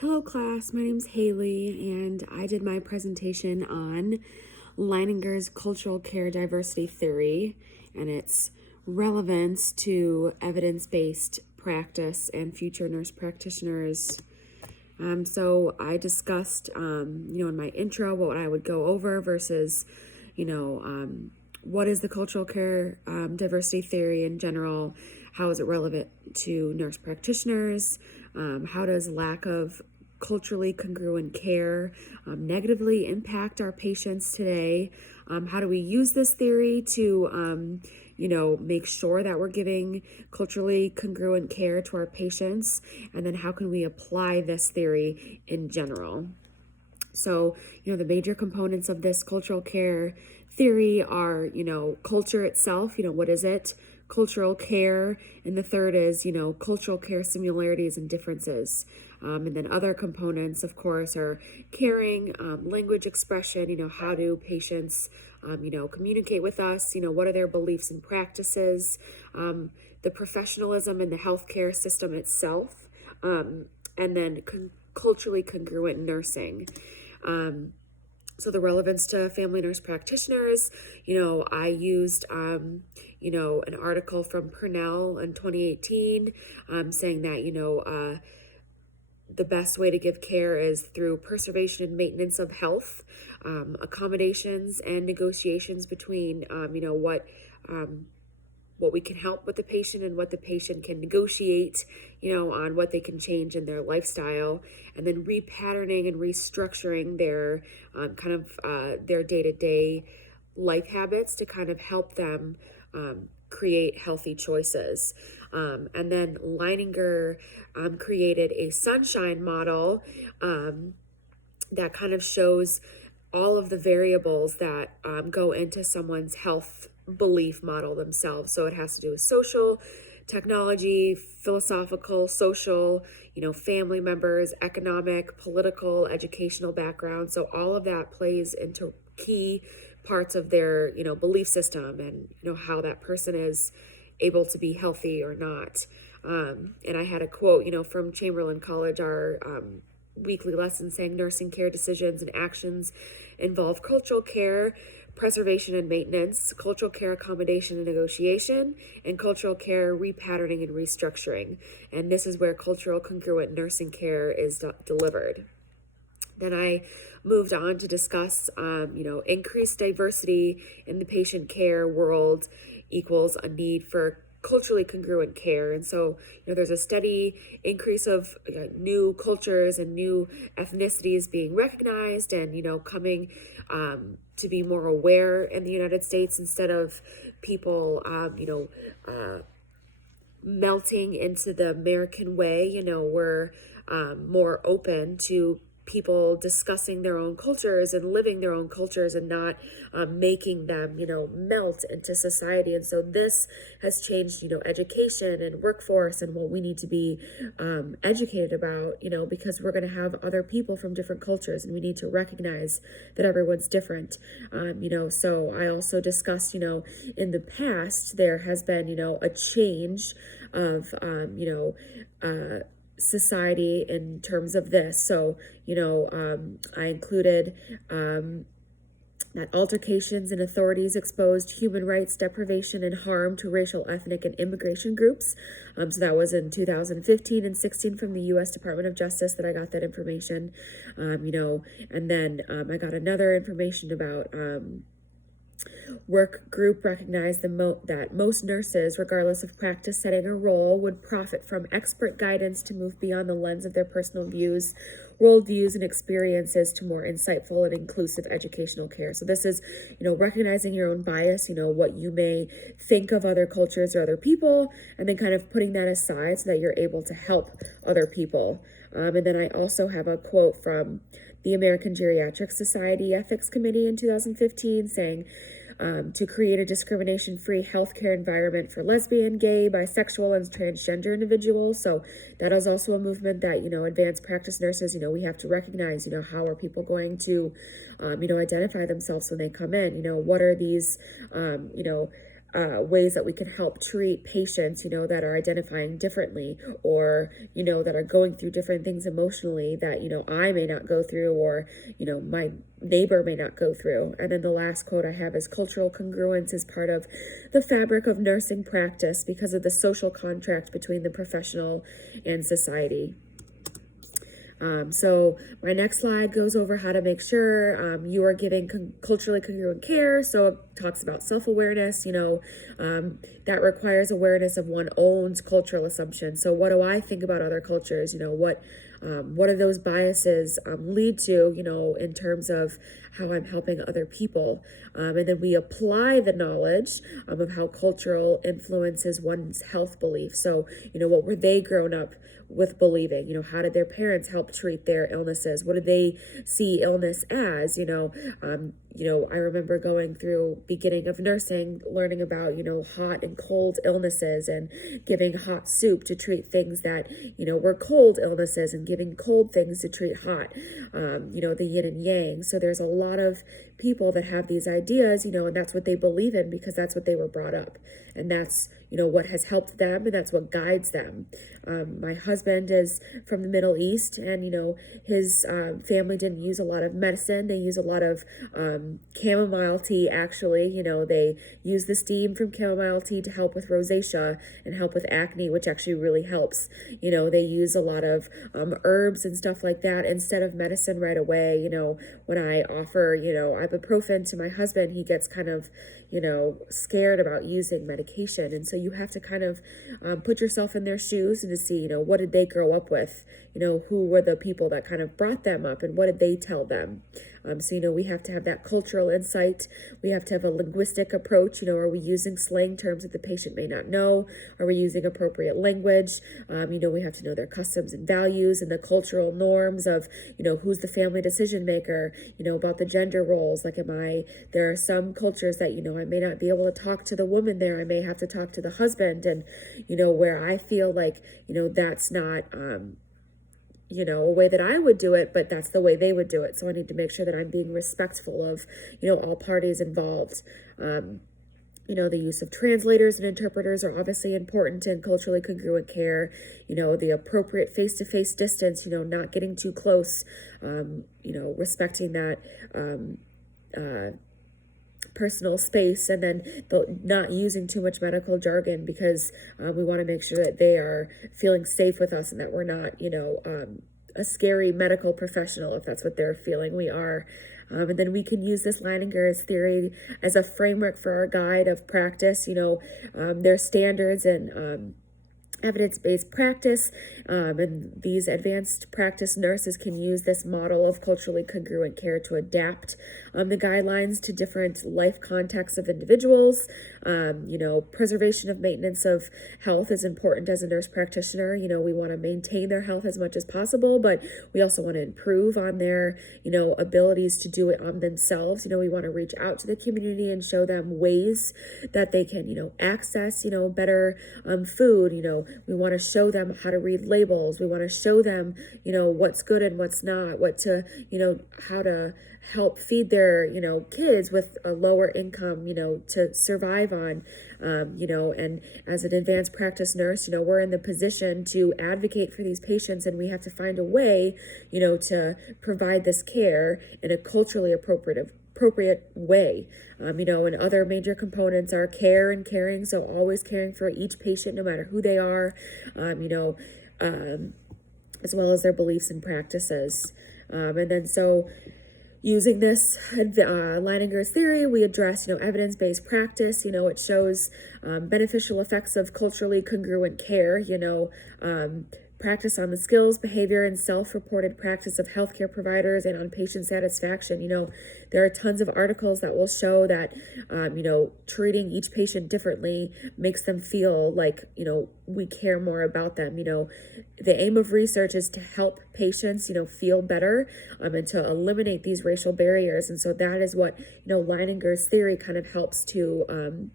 Hello class, my name's Haley and I did my presentation on Leininger's cultural care diversity theory and its relevance to evidence-based practice and future nurse practitioners. So I discussed, in my intro, what I would go over versus, what is the cultural care diversity theory in general? How is it relevant to nurse practitioners? How does lack of culturally congruent care negatively impact our patients today? How do we use this theory to, make sure that we're giving culturally congruent care to our patients? And then how can we apply this theory in general? So, the major components of this cultural care theory are, culture itself, what is it? Cultural care. And the third is, cultural care similarities and differences. And then other components, of course, are caring, language expression, how do patients, communicate with us, what are their beliefs and practices, the professionalism in the healthcare system itself, and then culturally congruent nursing. So the relevance to family nurse practitioners, I used, an article from Purnell in 2018 saying that, the best way to give care is through preservation and maintenance of health, accommodations and negotiations between, what we can help with the patient and what the patient can negotiate, on what they can change in their lifestyle, and then repatterning and restructuring their their day-to-day life habits to kind of help them create healthy choices. And then Leininger created a sunshine model that kind of shows all of the variables that go into someone's health belief model themselves. So it has to do with social, technology, philosophical, social, family members, economic, political, educational background. So all of that plays into key parts of their, belief system and, how that person is able to be healthy or not. And I had a quote, from Chamberlain College, our weekly lesson saying nursing care decisions and actions involve cultural care, preservation and maintenance, cultural care accommodation and negotiation, and cultural care repatterning and restructuring. And this is where cultural congruent nursing care is delivered. Then I moved on to discuss, increased diversity in the patient care world equals a need for culturally congruent care. And so, there's a steady increase of new cultures and new ethnicities being recognized and, coming to be more aware in the United States instead of people, melting into the American way. We're more open to people discussing their own cultures and living their own cultures and not making them, melt into society. And so this has changed, education and workforce and what we need to be educated about, because we're going to have other people from different cultures and we need to recognize that everyone's different. So I also discussed, in the past, there has been, a change of, society in terms of this. So, I included that altercations and authorities exposed human rights deprivation and harm to racial, ethnic, and immigration groups. So that was in 2015 and 16 from the U.S. Department of Justice that I got that information, and then I got another information about work group recognized that most nurses, regardless of practice setting or role, would profit from expert guidance to move beyond the lens of their personal views, worldviews, and experiences to more insightful and inclusive educational care. So this is, recognizing your own bias, what you may think of other cultures or other people, and then kind of putting that aside so that you're able to help other people. And then I also have a quote from the American Geriatric Society Ethics Committee in 2015 saying, to create a discrimination-free healthcare environment for lesbian, gay, bisexual, and transgender individuals. So that is also a movement that, advanced practice nurses, we have to recognize, how are people going to, identify themselves when they come in? What are these, ways that we can help treat patients, that are identifying differently, or, that are going through different things emotionally that, I may not go through, or, my neighbor may not go through. And then the last quote I have is, cultural congruence is part of the fabric of nursing practice because of the social contract between the professional and society. So my next slide goes over how to make sure you are giving culturally congruent care. So it talks about self-awareness, that requires awareness of one's own cultural assumptions. So what do I think about other cultures? What do those biases lead to, in terms of how I'm helping other people? And then we apply the knowledge of how cultural influences one's health beliefs. So, what were they grown up with believing? How did their parents help treat their illnesses? What did they see illness as? I remember going through beginning of nursing, learning about, hot and cold illnesses, and giving hot soup to treat things that, were cold illnesses, and giving cold things to treat hot, the yin and yang. So there's a lot of people that have these ideas, and that's what they believe in because that's what they were brought up. And that's, what has helped them, and that's what guides them. My husband is from the Middle East, and, his family didn't use a lot of medicine. They use a lot of chamomile tea, actually. They use the steam from chamomile tea to help with rosacea and help with acne, which actually really helps. They use a lot of herbs and stuff like that instead of medicine right away. When I offer, ibuprofen to my husband, he gets kind of, scared about using medication. And so you have to kind of put yourself in their shoes and to see, what did they grow up with? Who were the people that kind of brought them up, and what did they tell them? So, we have to have that cultural insight. We have to have a linguistic approach. Are we using slang terms that the patient may not know? Are we using appropriate language? We have to know their customs and values and the cultural norms of, who's the family decision maker, about the gender roles. Like, there are some cultures that, I may not be able to talk to the woman there. I may have to talk to the husband, and, where I feel like, that's not, a way that I would do it, but that's the way they would do it. So I need to make sure that I'm being respectful of, all parties involved. The use of translators and interpreters are obviously important in culturally congruent care. The appropriate face-to-face distance, not getting too close, respecting that personal space, and then not using too much medical jargon, because we want to make sure that they are feeling safe with us and that we're not, a scary medical professional, if that's what they're feeling we are. And then we can use this Leininger's theory as a framework for our guide of practice. Their standards and evidence-based practice, and these advanced practice nurses can use this model of culturally congruent care to adapt the guidelines to different life contexts of individuals. Preservation of maintenance of health is important as a nurse practitioner. We want to maintain their health as much as possible, but we also want to improve on their, abilities to do it on themselves. We want to reach out to the community and show them ways that they can, access, better food. We want to show them how to read labels. We want to show them, what's good and what's not, how to help feed their, kids with a lower income, to survive on, and as an advanced practice nurse, we're in the position to advocate for these patients, and we have to find a way, to provide this care in a culturally appropriate way. And other major components are care and caring. So always caring for each patient, no matter who they are, as well as their beliefs and practices. And then so using this Leininger's theory, we address, evidence-based practice. It shows beneficial effects of culturally congruent care, practice on the skills, behavior, and self-reported practice of healthcare providers and on patient satisfaction. There are tons of articles that will show that, treating each patient differently makes them feel like, we care more about them. The aim of research is to help patients, feel better, and to eliminate these racial barriers. And so that is what, Leininger's theory kind of helps to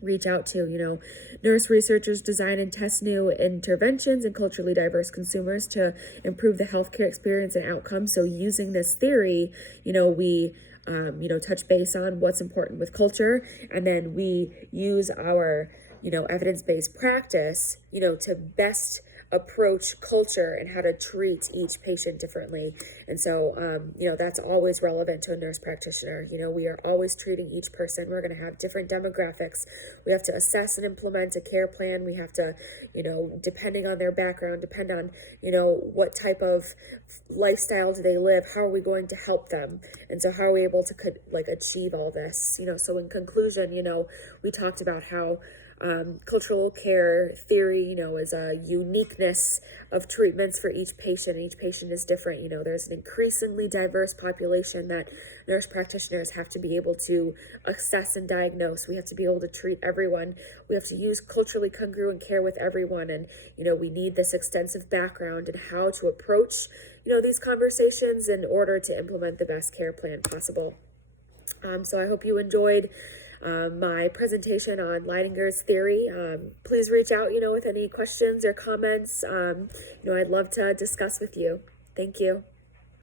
reach out to. Nurse researchers design and test new interventions in culturally diverse consumers to improve the healthcare experience and outcomes. So using this theory, we touch base on what's important with culture, and then we use our, evidence-based practice, to best approach culture and how to treat each patient differently. And so, that's always relevant to a nurse practitioner. We are always treating each person. We're going to have different demographics. We have to assess and implement a care plan. We have to, depending on their background, depend on, what type of lifestyle do they live? How are we going to help them? And so how are we able to achieve all this? So in conclusion, we talked about how cultural care theory, is a uniqueness of treatments for each patient. Each patient is different. There's an increasingly diverse population that nurse practitioners have to be able to assess and diagnose. We have to be able to treat everyone. We have to use culturally congruent care with everyone. And, we need this extensive background in how to approach, these conversations in order to implement the best care plan possible. So I hope you enjoyed my presentation on Leininger's theory. Please reach out, with any questions or comments. I'd love to discuss with you. Thank you.